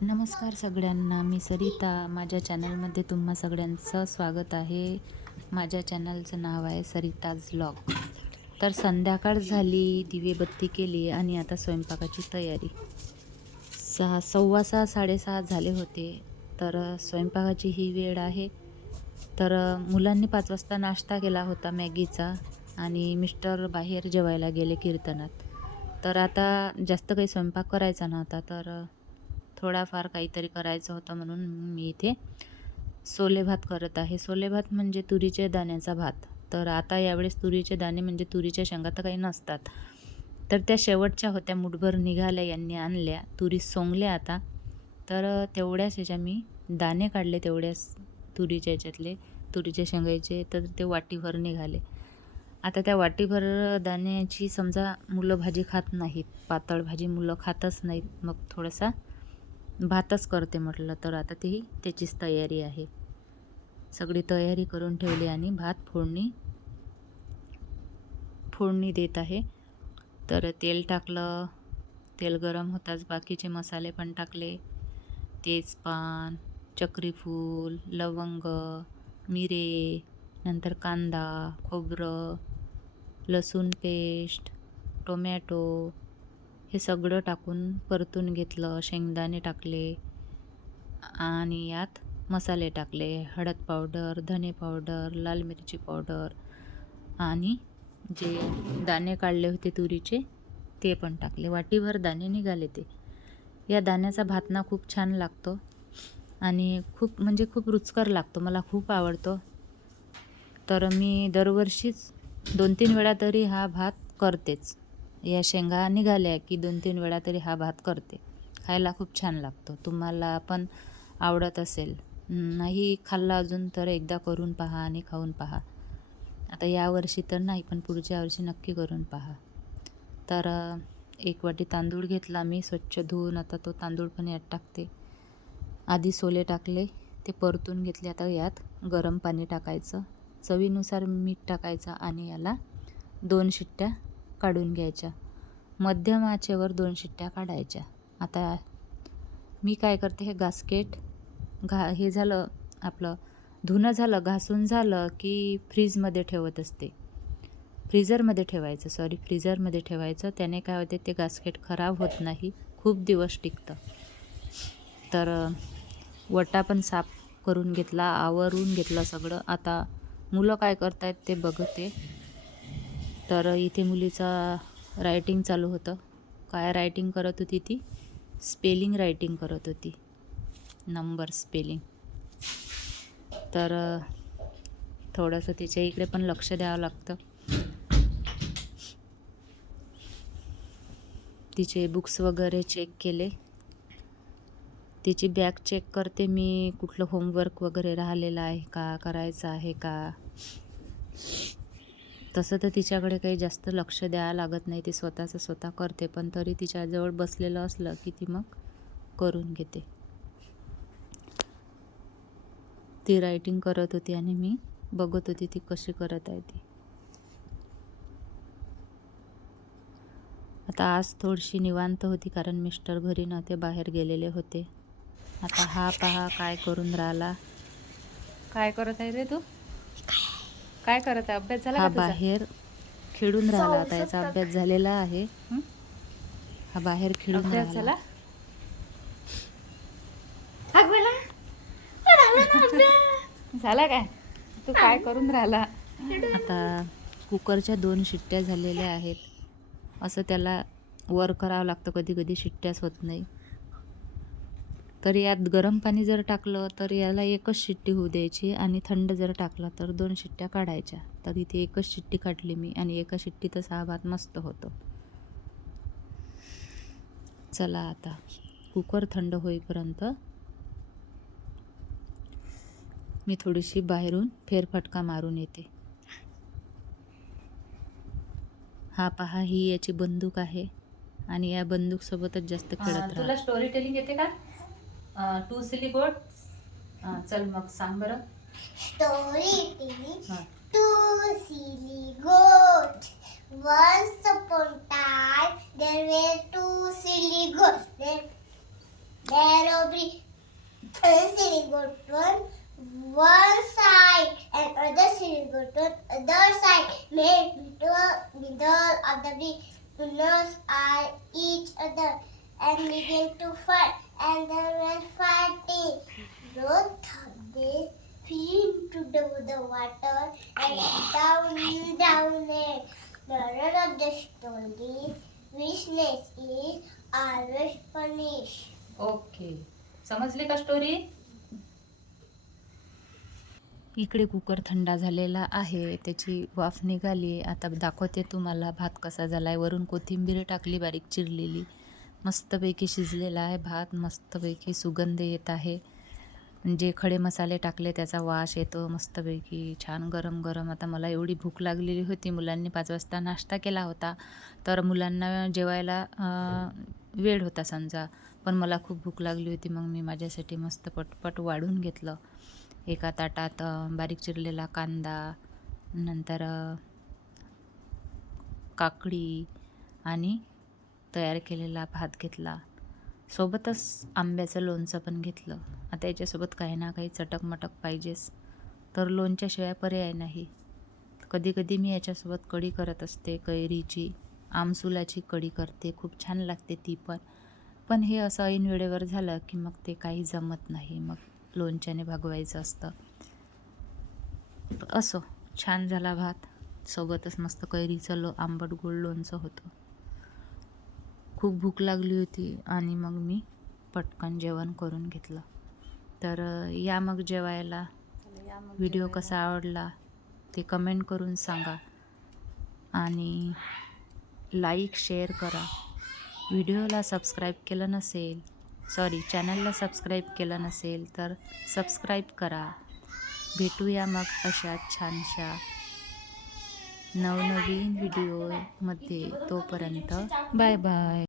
नमस्कार सगळ्यांना, मी सरिता. माझ्या चॅनलमध्ये तुम्हा सगळ्यांचं स्वागत आहे. माझ्या चॅनलचं नाव आहे सरिताज व्लॉग. तर संध्याकाळ झाली, दिवेबत्ती केली आणि आता स्वयंपाकाची तयारी. 6:15 6:30 झाले होते. तर स्वयंपाकाची ही वेळ आहे. तर मुलांनी 5 वाजता नाश्ता केला होता मॅगीचा आणि मिस्टर बाहेर जेवायला गेले कीर्तनात. तर आता जास्त काही स्वयंपाक करायचा नव्हता, तर थोडाफार काहीतरी करायचं होतं म्हणून मी इथे सोले भात करत आहे. सोले भात म्हणजे तुरीच्या दाण्याचा भात. तर आता यावेळेस तुरीचे दाणे म्हणजे तुरीच्या शेंगा तर काही नसतात. तर त्या शेवटच्या होत्या, मुठभर निघाल्या, यांनी आणल्या. तुरी सोंगल्या आता. तर तेवढ्याच ह्याच्या मी दाणे काढले, तेवढ्याच तुरीच्या ह्याच्यातले, तुरीच्या शेंगाचे. तर ते वाटीभर निघाले. आता त्या वाटीभर दाण्याची समजा मुलं भाजी खात नाहीत, पातळ भाजी मुलं खातच नाहीत, मग थोडासा भातच करते म्हटलं. तर आता ती त्याचीच तयारी आहे. सगळी तयारी करून ठेवली आणि भात फोडणी देत आहे. तर तेल टाकलं, तेल गरम होताच बाकीचे मसाले पण टाकले. तेजपान, चक्रीफूल, लवंग, मिरे, नंतर कांदा, खोबरं, लसूण पेस्ट, टोमॅटो हे सगळं टाकून परतून घेतलं. शेंगदाणे टाकले आणि यात मसाले टाकले. हळद पावडर, धने पावडर, लाल मिरची पावडर आणि जे दाणे काढले होते तुरीचे ते पण टाकले. वाटीभर दाणे निघाले ते. या दाण्याचा भात ना खूप छान लागतो आणि खूप रुचकर लागतो. मला खूप आवडतो. तर मी दरवर्षीच 2-3 वेळा तरी हा भात करतेच. या शेंगा निघाल्या की 2-3 वेळा तरी हा भात करते. खायला खूप छान लागतो. तुम्हाला पण आवडत असेल, नाही खाल्ला अजून तर एकदा करून पहा आणि खाऊन पहा. आता यावर्षी तर नाही, पण पुढच्या वर्षी नक्की करून पहा. तर 1 वाटी तांदूळ घेतला मी स्वच्छ धुवून. आता तो तांदूळ पण यात टाकते. आधी सोले टाकले, ते परतून घेतले. आता यात गरम पाणी टाकायचं, चवीनुसार मीठ टाकायचं आणि याला 2 शिट्ट्या काढून घ्यायच्या. मध्यम आचेवर 2 शिट्ट्या काढायच्या. आता मी काय करते, हे गास्केट हे झालं आपलं, धुणं झालं, घासून झालं की फ्रीजमध्ये ठेवत असते. फ्रीझरमध्ये ठेवायचं. त्याने काय होते, ते गास्केट खराब होत नाही, खूप दिवस टिकतं. तर वटा पण साफ करून घेतला, आवरून घेतलं सगळं. आता मुलं काय करतायत ते बघते. तर इथे मुलीचा रायटिंग चालू होतं. काय रायटिंग करत होती ती? स्पेलिंग रायटिंग करत होती, नंबर स्पेलिंग. तर थोडंसं तिच्या इकडे पण लक्ष द्यावं लागतं. तिचे बुक्स वगैरे चेक केले. तिची बॅग चेक करते मी, कुठलं होमवर्क वगैरे राहिलेलं आहे का, करायचं आहे का. तसं तर तिच्याकडे काही जास्त लक्ष द्यावं लागत नाही, ती स्वतःचं स्वतः करते. पण तरी तिच्याजवळ बसलेलं असलं की ती मग करून घेते. ती रायटिंग करत होती आणि मी बघत होती ती कशी करत आहे ती. आता आज थोडीशी निवांत होती, कारण मिस्टर घरी नव्हते, बाहेर गेलेले होते. आता हा पहा काय करून राहिला. काय करत आहे रे तू? काय करत आहे? अभ्यास झाला का तुझा? बाहेर खेळून राहिला. आता याचा अभ्यास झालेला आहे. हा बाहेर खेळून अभ्यास राहिला. झाला काय? तू काय करून राहिला? आता कुकरच्या 2 शिट्ट्या झालेल्या आहेत. असं त्याला वर करावं लागतं, कधी कधी शिट्ट्याच होत नाही. तर यात गरम पाणी जर टाकलं तर याला 1च शिट्टी होऊ द्यायची आणि थंड जर टाकलं तर 2 शिट्ट्या काढायच्या. तर इथे 1च शिट्टी काढली मी आणि 1 शिट्टीतच हा भात मस्त होतो. चला आता कुकर थंड होईपर्यंत मी थोडीशी बाहेरून फेरफटका मारून येते. हा पहा, ही याची बंदूक आहे आणि या बंदूकसोबतच जास्त खेळत राहतो. तुला स्टोरी टेलिंग येते का? 2 सिली गोट्स. चल मग सांग बरं. Story telling two silly goats. Once upon a time, there were two silly goats. There Strawberry and silly goat one side and other silly goat other side. Made middle of the big winners are each other and began to fight, and they were fighting. Both of them fell into the water and down it. Moral of the story: wishness is always punished. Okay, समजली का story? इकडे cooker थंडा झालेला आहे, त्याची वाफ निघाली. आता दाखवते तुम्हाला भात कसा झाला आहे. वरून कोथिंबीर टाकली बारीक चिरलेली. मस्तपैकी शिजलेला आहे भात, मस्तपैकी सुगंध येत आहे. जे खडे मसाले टाकले त्याचा वास येतो मस्तपैकी छान गरम गरम. आता मला एवढी भूक लागलेली होती, मुलांनी 5 वाजता नाश्ता केला होता, तर मुलांना जेवायला वेळ होता समजा, पण मला खूप भूक लागली होती. मग मी माझ्यासाठी मस्त पटपट वाढून घेतलं. एका ताटात बारीक चिरलेला कांदा, नंतर काकडी आणि तयार केलेला भात घेतला. सोबतच आंब्याचं लोणचं पण घेतलं. आता याच्यासोबत काही ना काही चटकमटक पाहिजेच, तर लोणच्याशिवाय पर्याय नाही. कधी कधी मी याच्यासोबत कढी करत असते, कैरीची आमसुलाची कढी करते, खूप छान लागते ती पण हे असं ऐन वेळेवर झालं की मग ते काही जमत नाही, मग लोणच्याने भागवायचं असतं. असो, छान झाला भात, सोबतच मस्त कैरीचं आंबट गोड लोणचं होतं. खूप भूक लागली होती आणि मग मी पटकन जेवण करून घेतलं. तर या मग जेवायला. व्हिडिओ कसा आवडला ते कमेंट करून सांगा आणि लाईक शेअर करा. व्हिडिओला सबस्क्राईब केलं नसेल, चॅनलला सबस्क्राईब केलं नसेल तर सबस्क्राईब करा. भेटूया मग अशा छानशा नवनवीन व्हिडिओमध्ये. तोपर्यंत बाय बाय.